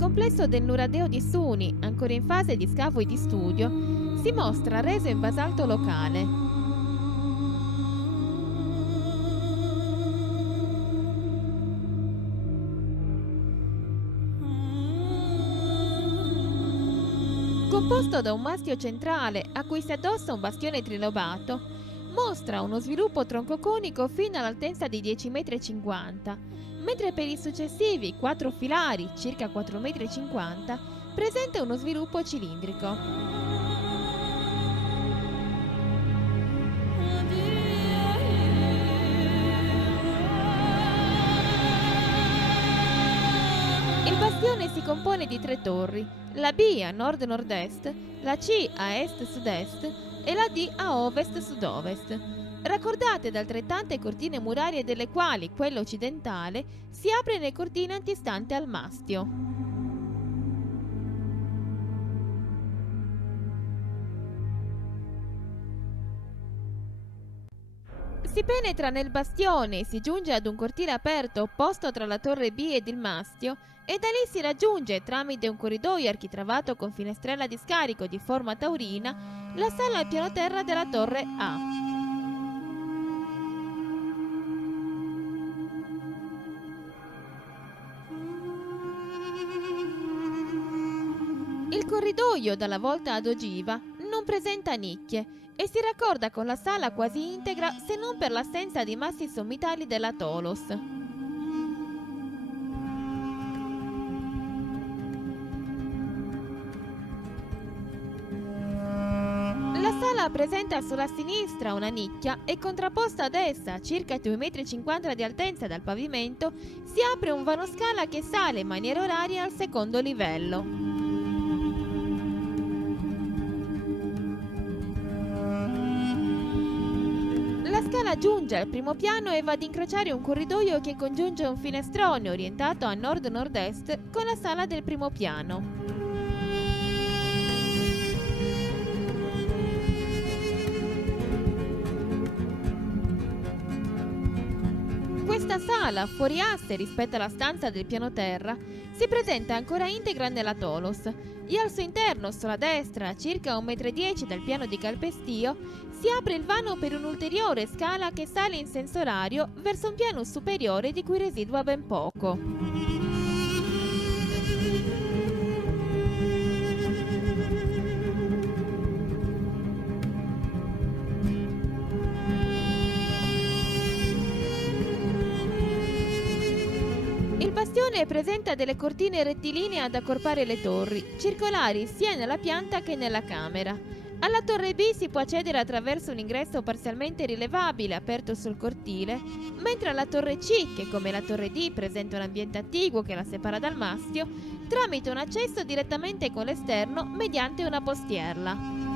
complesso del Nuradeo di Suni, ancora in fase di scavo e di studio, si mostra reso in basalto locale. Composto da un mastio centrale a cui si addossa un bastione trilobato, mostra uno sviluppo troncoconico fino all'altezza di 10,50 m, mentre per i successivi 4 filari, circa 4,50 m, presenta uno sviluppo cilindrico. Il bastione si compone di 3 torri, la B a nord-nord-est, la C a est-sud-est e la D a ovest-sud-ovest, raccordate da altrettante cortine murarie delle quali quella occidentale si apre nelle cortine antistante al mastio. Si penetra nel bastione e si giunge ad un cortile aperto posto tra la torre B ed il mastio e da lì si raggiunge, tramite un corridoio architravato con finestrella di scarico di forma taurina, la sala al piano terra della torre A. Il corridoio, dalla volta ad ogiva, non presenta nicchie e si raccorda con la sala quasi integra se non per l'assenza di massi sommitali della Tholos. La sala presenta sulla sinistra una nicchia e contrapposta ad essa, a circa 2,50 m di altezza dal pavimento, si apre un vanoscala che sale in maniera oraria al secondo livello. La scala giunge al primo piano e va ad incrociare un corridoio che congiunge un finestrone orientato a nord-nord-est con la sala del primo piano. Questa sala, fuori asse rispetto alla stanza del piano terra, si presenta ancora integra nella Tholos e al suo interno, sulla destra, a circa 1,10 m dal piano di calpestio, si apre il vano per un'ulteriore scala che sale in senso orario verso un piano superiore di cui residua ben poco. Il bastione presenta delle cortine rettilinee ad accorpare le torri, circolari sia nella pianta che nella camera. Alla torre B si può accedere attraverso un ingresso parzialmente rilevabile aperto sul cortile, mentre alla torre C, che come la torre D presenta un ambiente attiguo che la separa dal mastio, tramite un accesso direttamente con l'esterno mediante una postierla.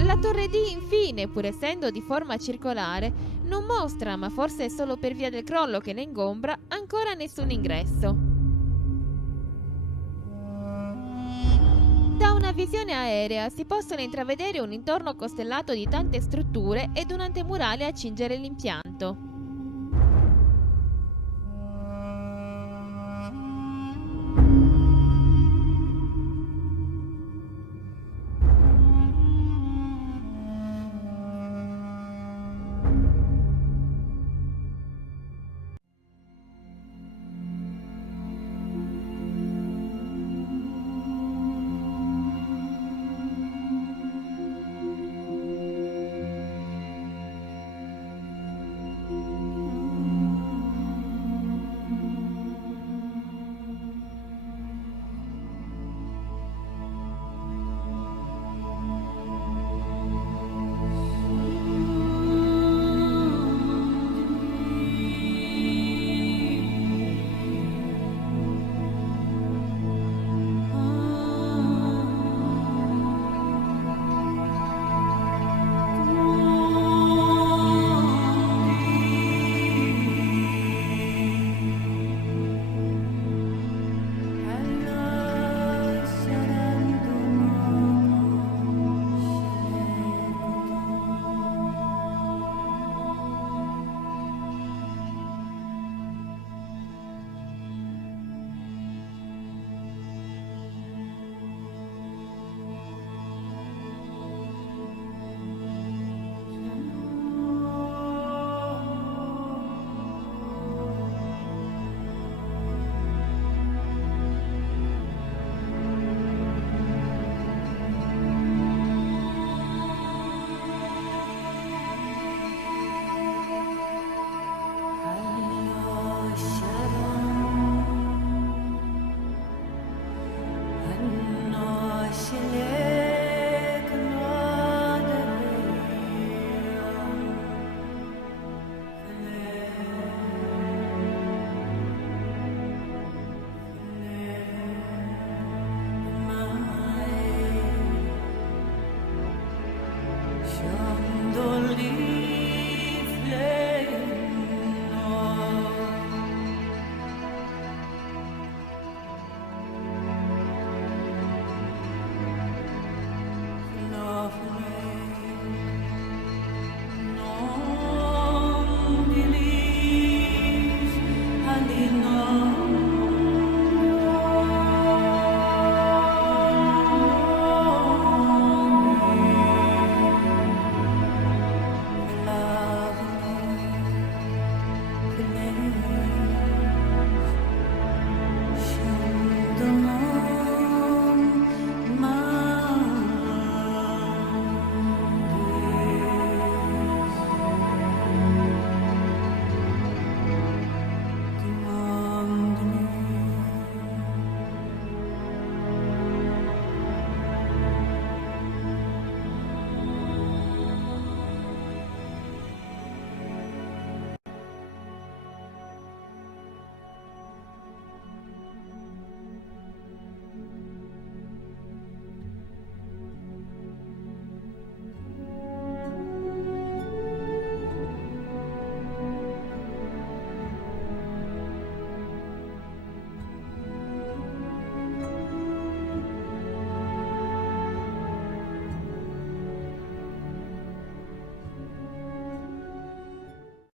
La torre D, infine, pur essendo di forma circolare, non mostra, ma forse è solo per via del crollo che ne ingombra, ancora nessun ingresso. Da una visione aerea si possono intravedere un intorno costellato di tante strutture ed un antemurale a cingere l'impianto.